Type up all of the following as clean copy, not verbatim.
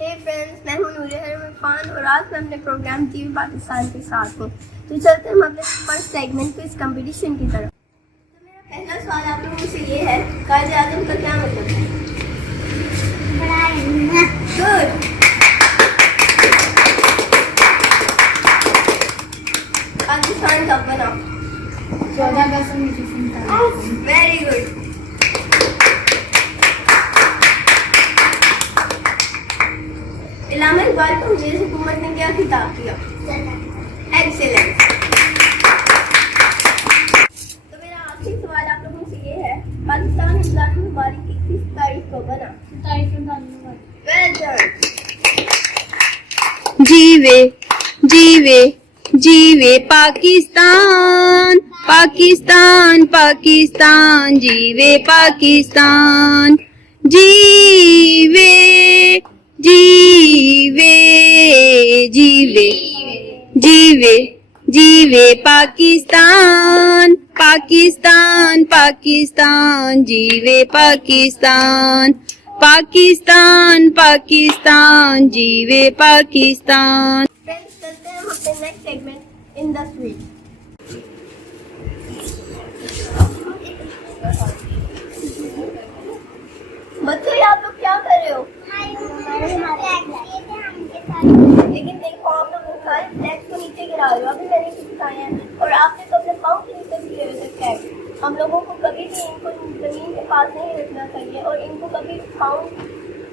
हे friends, मैं हूं नूरिया इरफान और आज मैं अपने प्रोग्राम टीवी पाकिस्तान के साथ हूं। तो चलते हैं हम अपने फर्स्ट सेगमेंट क्विज कंपटीशन की तरफ। तो मेरा पहला सवाल आप लोगों से ये है, कायदे आज़म का क्या मतलब है? गुड। पाकिस्तान कब बना? 14 अगस्त 1947। Very good. इलामा इकबाल को अंग्रेज हुकूमत ने क्या खिताब किया? एक्सीलेंट। तो मेरा आखिरी सवाल आप लोगों से ये है, पाकिस्तान हिंदुस्तान मुबारक की किस तारीख को बना? Well done. जीवे जीवे जीवे पाकिस्तान पाकिस्तान पाकिस्तान, जीवे पाकिस्तान, जीवे जीवे जीवे जीवे जीवे पाकिस्तान पाकिस्तान पाकिस्तान, जीवे पाकिस्तान पाकिस्तान पाकिस्तान, जीवे पाकिस्तान। फ्रेंड्स, चलते हैं हम अपने next segment in the sweet. बच्चों, आप लोग क्या कर रहे हो? लेकिन देखो, आप लोग सारे फ्लैग्स को नीचे गिरा रहे हो। अभी मैंने सिखाए हैं और आपने तो अपने पाँव के नीचे गिरे हुए थे फ्लैग। हम लोगों को कभी भी इनको जमीन के पास नहीं रखना चाहिए और इनको कभी पाँव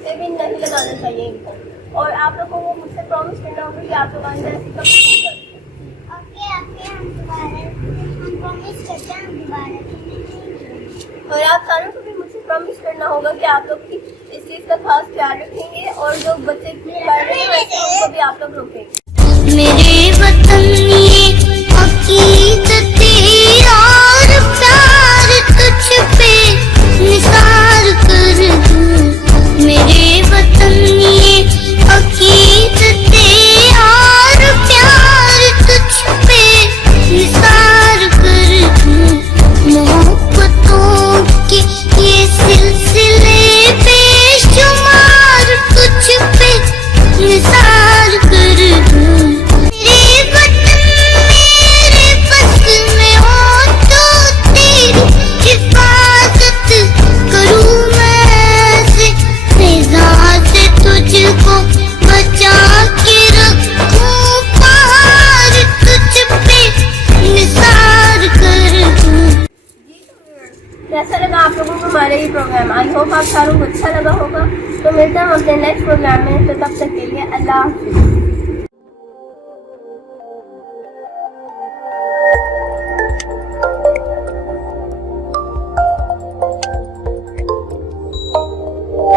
से भी नहीं लगाना चाहिए इनको। और आप लोगों को मुझसे प्रॉमिस करना होगा कि आप लोग आइंदा ऐसी कभी नहीं करेंगे। और आप सारों को भी मुझसे प्रॉमिस करना होगा कि आप लोग की इस चीज़ का खास ख्याल रखेंगे और जो बच्चे कर रहे हैं उनको भी आप लोग रोकेंगे। मेरे वतन ये अकीदत और प्यार तुझ पे निसार कर दूं। मेरे वतन ये अकीदत और प्यार तुझ पे निसार कर दूं। मोहब्बतों के ये सिलसिले बेशुमार तुझ पे निसार कर दूं। मेरे वतन मेरे बस में हो तो तेरी हिफाजत करूं मैं ऐसे फिजा से तुझको बचा के रखूं। पहाड़ तुझ पे निसार कर दूं। कैसा लगा आप लोगों को हमारा ये प्रोग्राम? आई होप आप सारों को अच्छा लगा होगा। तो मिलते हैं हम अपने नेक्स्ट प्रोग्राम में। तो तब तक के लिए अल्लाह हाफिज़।